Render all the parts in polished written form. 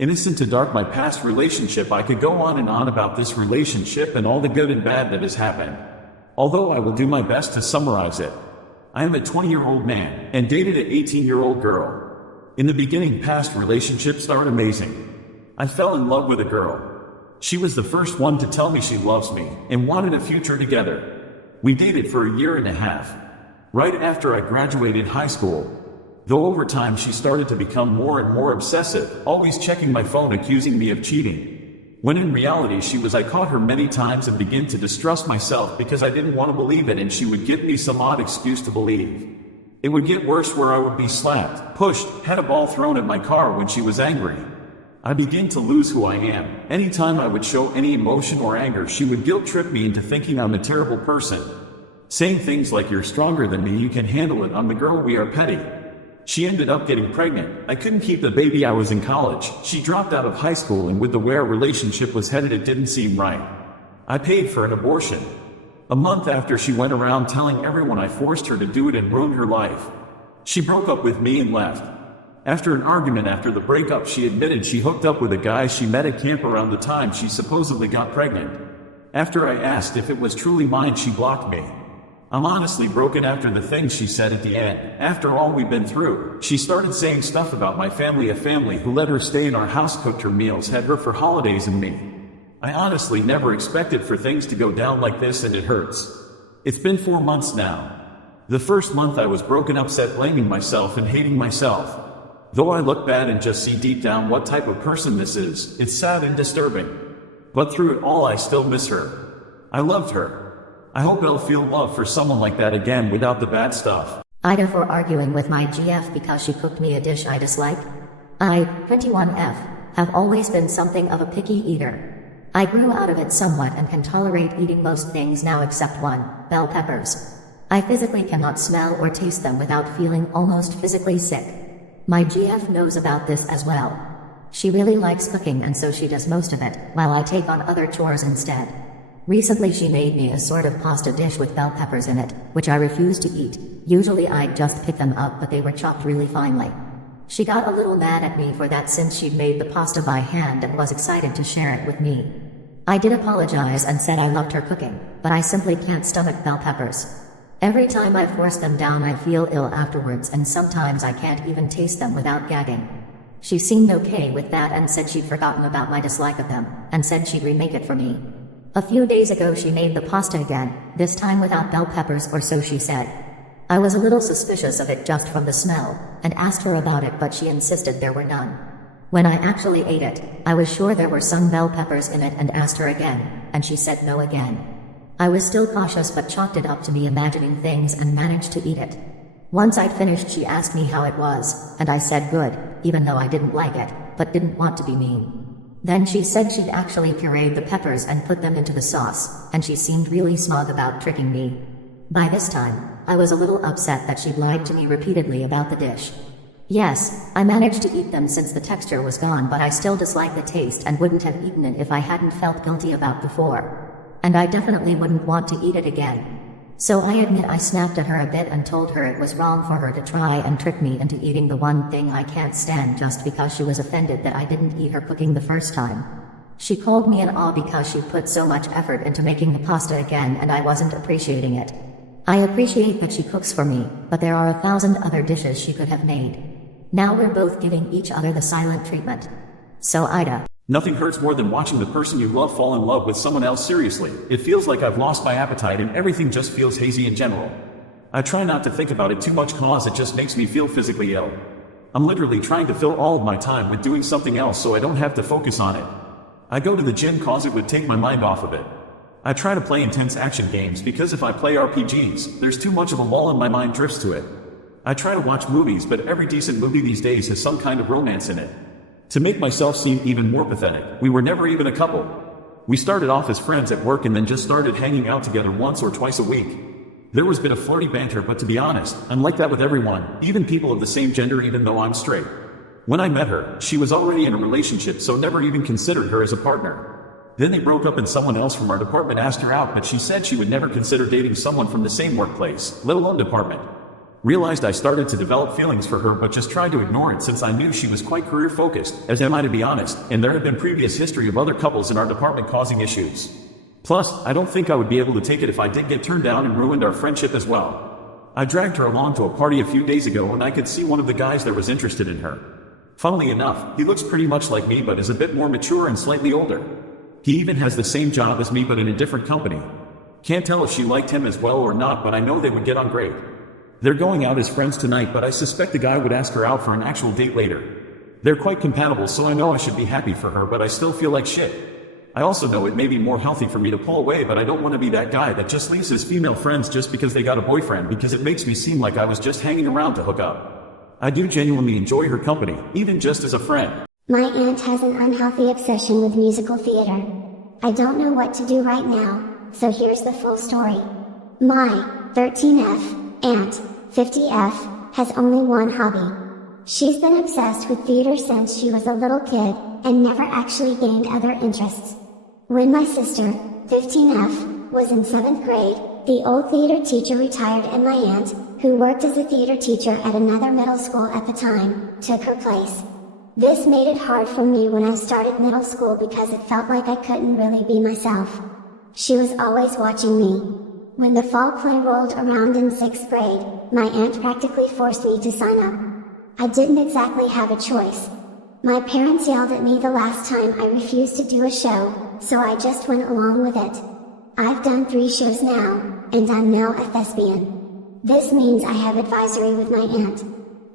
Innocent to dark my past relationship. I could go on and on about this relationship and all the good and bad that has happened. Although I will do my best to summarize it. I am a 20-year-old man and dated an 18-year-old girl. In the beginning, past relationships started amazing. I fell in love with a girl. She was the first one to tell me she loves me and wanted a future together. We dated for a year and a half. Right after I graduated high school. Though over time she started to become more and more obsessive, always checking my phone accusing me of cheating. When in reality I caught her many times and began to distrust myself because I didn't want to believe it and she would give me some odd excuse to believe. It would get worse where I would be slapped, pushed, had a ball thrown at my car when she was angry. I began to lose who I am. Anytime I would show any emotion or anger, she would guilt trip me into thinking I'm a terrible person. Saying things like, "You're stronger than me, you can handle it, I'm the girl, we are petty." She ended up getting pregnant. I couldn't keep the baby, I was in college. She dropped out of high school, and with the way our relationship was headed, it didn't seem right. I paid for an abortion. A month after, she went around telling everyone I forced her to do it and ruined her life. She broke up with me and left. After an argument after the breakup, she admitted she hooked up with a guy she met at camp around the time she supposedly got pregnant. After I asked if it was truly mine, she blocked me. I'm honestly broken after the things she said at the end. After all we've been through, she started saying stuff about my family, a family who let her stay in our house, cooked her meals, had her for holidays, and me. I honestly never expected for things to go down like this, and it hurts. It's been 4 months now. The first month I was broken, upset, blaming myself and hating myself. Though I look bad and just see deep down what type of person this is, it's sad and disturbing. But through it all I still miss her. I loved her. I hope I'll feel love for someone like that again without the bad stuff. Ida for arguing with my GF because she cooked me a dish I dislike. I, 21F, have always been something of a picky eater. I grew out of it somewhat and can tolerate eating most things now except one, bell peppers. I physically cannot smell or taste them without feeling almost physically sick. My GF knows about this as well. She really likes cooking and so she does most of it, while I take on other chores instead. Recently she made me a sort of pasta dish with bell peppers in it, which I refused to eat. Usually I'd just pick them up, but they were chopped really finely. She got a little mad at me for that since she'd made the pasta by hand and was excited to share it with me. I did apologize and said I loved her cooking, but I simply can't stomach bell peppers. Every time I force them down I feel ill afterwards, and sometimes I can't even taste them without gagging. She seemed okay with that and said she'd forgotten about my dislike of them, and said she'd remake it for me. A few days ago she made the pasta again, this time without bell peppers, or so she said. I was a little suspicious of it just from the smell, and asked her about it, but she insisted there were none. When I actually ate it, I was sure there were some bell peppers in it and asked her again, and she said no again. I was still cautious but chalked it up to me imagining things and managed to eat it. Once I'd finished she asked me how it was, and I said good, even though I didn't like it, but didn't want to be mean. Then she said she'd actually pureed the peppers and put them into the sauce, and she seemed really smug about tricking me. By this time, I was a little upset that she'd lied to me repeatedly about the dish. Yes, I managed to eat them since the texture was gone, but I still dislike the taste and wouldn't have eaten it if I hadn't felt guilty about before. And I definitely wouldn't want to eat it again. So I admit I snapped at her a bit and told her it was wrong for her to try and trick me into eating the one thing I can't stand just because she was offended that I didn't eat her cooking the first time. She called me an awe because she put so much effort into making the pasta again and I wasn't appreciating it. I appreciate that she cooks for me, but there are 1,000 other dishes she could have made. Now we're both giving each other the silent treatment. So Ida. Nothing hurts more than watching the person you love fall in love with someone else. Seriously, it feels like I've lost my appetite and everything just feels hazy in general. I try not to think about it too much cause it just makes me feel physically ill. I'm literally trying to fill all of my time with doing something else so I don't have to focus on it. I go to the gym cause it would take my mind off of it. I try to play intense action games because if I play RPGs, there's too much of a lull and my mind drifts to it. I try to watch movies, but every decent movie these days has some kind of romance in it. To make myself seem even more pathetic, we were never even a couple. We started off as friends at work and then just started hanging out together once or twice a week. There was a bit of flirty banter, but to be honest, I'm like that with everyone, even people of the same gender, even though I'm straight. When I met her, she was already in a relationship, so never even considered her as a partner. Then they broke up and someone else from our department asked her out, but she said she would never consider dating someone from the same workplace, let alone department. Realized I started to develop feelings for her but just tried to ignore it since I knew she was quite career focused, as am I to be honest, and there had been previous history of other couples in our department causing issues. Plus, I don't think I would be able to take it if I did get turned down and ruined our friendship as well. I dragged her along to a party a few days ago and I could see one of the guys that was interested in her. Funnily enough, he looks pretty much like me but is a bit more mature and slightly older. He even has the same job as me but in a different company. Can't tell if she liked him as well or not, but I know they would get on great. They're going out as friends tonight, but I suspect the guy would ask her out for an actual date later. They're quite compatible, so I know I should be happy for her, but I still feel like shit. I also know it may be more healthy for me to pull away, but I don't want to be that guy that just leaves his female friends just because they got a boyfriend, because it makes me seem like I was just hanging around to hook up. I do genuinely enjoy her company, even just as a friend. My aunt has an unhealthy obsession with musical theater. I don't know what to do right now, so here's the full story. My 13F aunt, 50F, has only one hobby. She's been obsessed with theater since she was a little kid, and never actually gained other interests. When my sister, 15F, was in 7th grade, the old theater teacher retired and my aunt, who worked as a theater teacher at another middle school at the time, took her place. This made it hard for me when I started middle school because it felt like I couldn't really be myself. She was always watching me. When the fall play rolled around in 6th grade, my aunt practically forced me to sign up. I didn't exactly have a choice. My parents yelled at me the last time I refused to do a show, so I just went along with it. I've done 3 shows now, and I'm now a thespian. This means I have advisory with my aunt.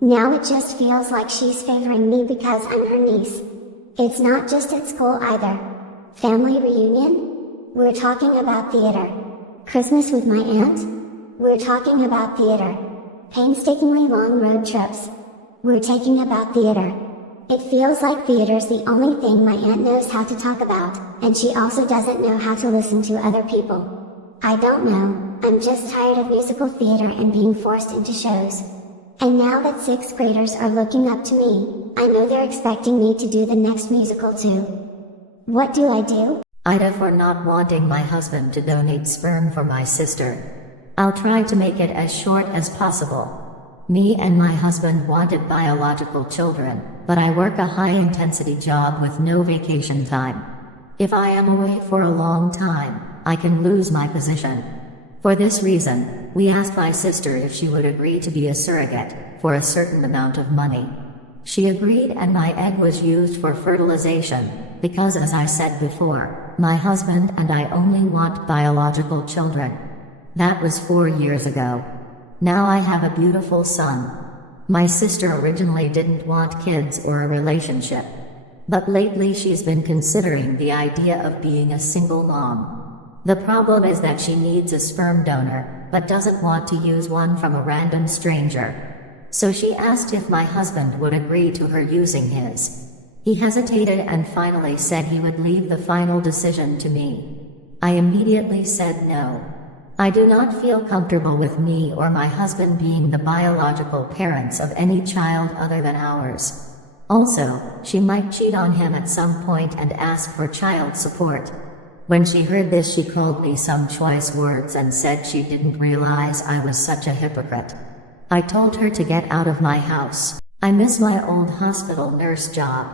Now it just feels like she's favoring me because I'm her niece. It's not just at school either. Family reunion? We're talking about theater. Christmas with my aunt? We're talking about theater. Painstakingly long road trips? We're talking about theater. It feels like theater's the only thing my aunt knows how to talk about, and she also doesn't know how to listen to other people. I don't know, I'm just tired of musical theater and being forced into shows. And now that 6th graders are looking up to me, I know they're expecting me to do the next musical too. What do I do? Ida, for not wanting my husband to donate sperm for my sister. I'll try to make it as short as possible. Me and my husband wanted biological children, but I work a high-intensity job with no vacation time. If I am away for a long time, I can lose my position. For this reason, we asked my sister if she would agree to be a surrogate, for a certain amount of money. She agreed and my egg was used for fertilization, because as I said before, my husband and I only want biological children. That was 4 years ago. Now I have a beautiful son. My sister originally didn't want kids or a relationship. But lately she's been considering the idea of being a single mom. The problem is that she needs a sperm donor, but doesn't want to use one from a random stranger. So she asked if my husband would agree to her using his. He hesitated and finally said he would leave the final decision to me. I immediately said no. I do not feel comfortable with me or my husband being the biological parents of any child other than ours. Also, she might cheat on him at some point and ask for child support. When she heard this, she called me some choice words and said she didn't realize I was such a hypocrite. I told her to get out of my house. I miss my old hospital nurse job.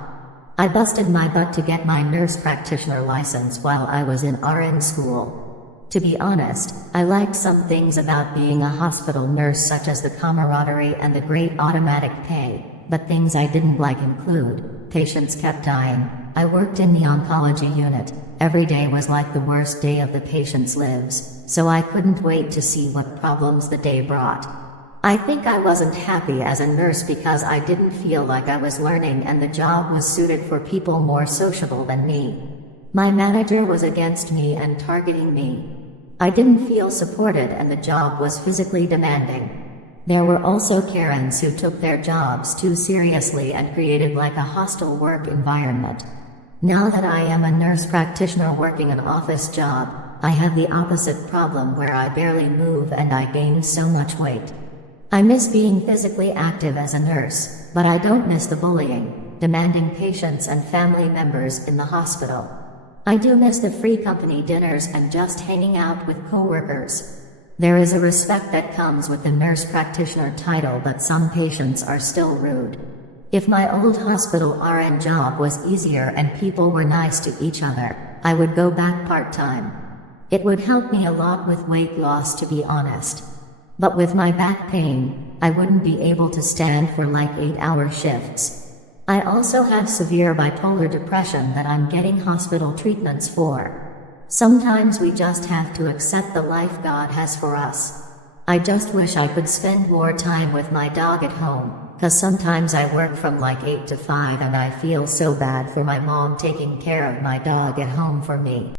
I busted my butt to get my nurse practitioner license while I was in RN school. To be honest, I liked some things about being a hospital nurse, such as the camaraderie and the great automatic pay, but things I didn't like include, patients kept dying. I worked in the oncology unit. Every day was like the worst day of the patient's lives, so I couldn't wait to see what problems the day brought. I think I wasn't happy as a nurse because I didn't feel like I was learning and the job was suited for people more sociable than me. My manager was against me and targeting me. I didn't feel supported and the job was physically demanding. There were also Karens who took their jobs too seriously and created like a hostile work environment. Now that I am a nurse practitioner working an office job, I have the opposite problem where I barely move and I gained so much weight. I miss being physically active as a nurse, but I don't miss the bullying, demanding patients and family members in the hospital. I do miss the free company dinners and just hanging out with coworkers. There is a respect that comes with the nurse practitioner title, but some patients are still rude. If my old hospital RN job was easier and people were nice to each other, I would go back part-time. It would help me a lot with weight loss, to be honest. But with my back pain, I wouldn't be able to stand for like 8-hour shifts. I also have severe bipolar depression that I'm getting hospital treatments for. Sometimes we just have to accept the life God has for us. I just wish I could spend more time with my dog at home, cause sometimes I work from like 8 to 5 and I feel so bad for my mom taking care of my dog at home for me.